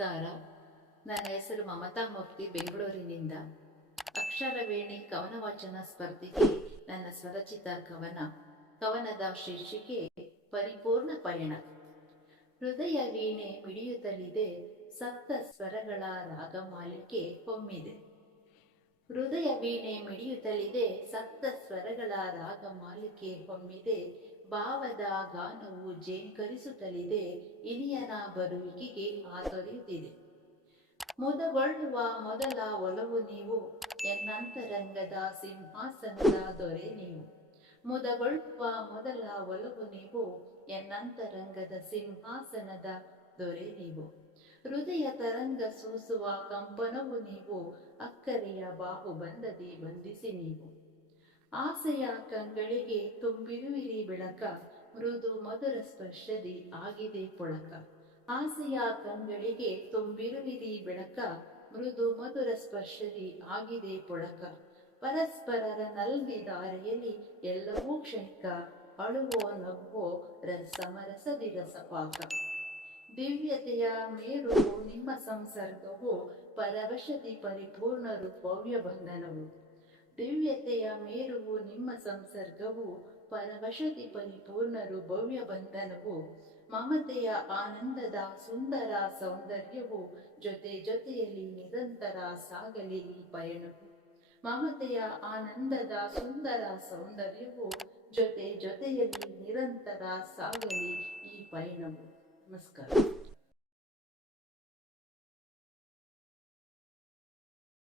ನಮಸ್ಕಾರ. ನನ್ನ ಹೆಸರು ಮಮತಾ ಮೂರ್ತಿ, ಬೆಂಗಳೂರಿನಿಂದ. ಅಕ್ಷರವೇಣಿ ಕವನ ವಾಚನ ಸ್ಪರ್ಧೆಗೆ ನನ್ನ ಸ್ವರಚಿತ ಕವನದ ಶೀರ್ಷಿಕೆ ಪರಿಪೂರ್ಣ ಪಯಣ. ಹೃದಯ ವೀಣೆ ಮಿಡಿಯುತ್ತಲಿದೆ, ಸಪ್ತ ಸ್ವರಗಳ ರಾಗಮಾಲಿಕೆ ಹೊಮ್ಮಿದೆ. ಹೃದಯ ವೀಣೆ ಮಿಡಿಯುತ್ತಲಿದೆ, ಸಪ್ತ ಸ್ವರಗಳ ರಾಗಮಾಲಿಕೆ ಹೊಮ್ಮಿದೆ. ಭಾವದ ಗಾನವು ಜೇಂಕರಿಸುತ್ತಲಿದೆ, ಇನಿಯನ ಬರುವಿಕೆಗೆ ಹಾತೊರೆಯುತ್ತಿದೆ. ಮುದಗೊಳ್ಳುವ ಮೊದಲ ಒಲವು ನೀವು, ಎನ್ನಂತರಂಗದ ಸಿಂಹಾಸನದ ದೊರೆ ನೀವು. ಮುದಗೊಳ್ಳುವ ಮೊದಲ ಒಲವು ನೀವು, ಎನ್ನಂತರಂಗದ ಸಿಂಹಾಸನದ ದೊರೆ ನೀವು. ಹೃದಯ ತರಂಗ ಸೂಸುವ ಕಂಪನವು ನೀವು, ಅಕ್ಕರೆಯ ಬಾಹುಬಂಧದಿ ಬಂಧಿಸಿ ನೀವು. ಆಸೆಯ ಕಂಗಳಿಗೆ ತುಂಬಿರುವಿರಿ ಬೆಳಕ, ಮೃದು ಮಧುರ ಸ್ಪರ್ಶದಿ ಆಗಿದೆ ಪೊಳಕ. ಆಸೆಯ ಕಂಗಳಿಗೆ ತುಂಬಿರುವಿರಿ ಬೆಳಕ, ಮೃದು ಮಧುರ ಸ್ಪರ್ಶದಿ ಆಗಿದೆ ಪೊಳಕ. ಪರಸ್ಪರರ ನಲ್ಮೆ ದಾರೆಯಲ್ಲಿ ಎಲ್ಲವೂ ಕ್ಷಣಿಕ, ಅಳುವೋ ನಗುವೋ ಸಮರಸದಿ ರಸಪಾಕ. ದಿವ್ಯತೆಯ ಮೇರುವು ನಿಮ್ಮ ಸಂಸರ್ಗವು, ಪರವಶದಿ ಪರಿಪೂರ್ಣರು ಭವ್ಯ ಬಂಧನವು. ದಿವ್ಯತೆಯ ಮೇರುವು ನಿಮ್ಮ ಸಂಸರ್ಗವು, ಪರವಶದಿ ಪರಿಪೂರ್ಣರು ಭವ್ಯ ಬಂಧನವು. ಮಮತೆಯ ಆನಂದದ ಸುಂದರ ಸೌಂದರ್ಯವು, ಜೊತೆ ಜೊತೆಯಲ್ಲಿ ನಿರಂತರ ಸಾಗಲಿ ಈ ಪಯಣವು. ಮಮತೆಯ ಆನಂದದ ಸುಂದರ ಸೌಂದರ್ಯವು, ಜೊತೆ ಜೊತೆಯಲ್ಲಿ ನಿರಂತರ ಸಾಗಲಿ ಈ ಪಯಣವು. ನಮಸ್ಕಾರ.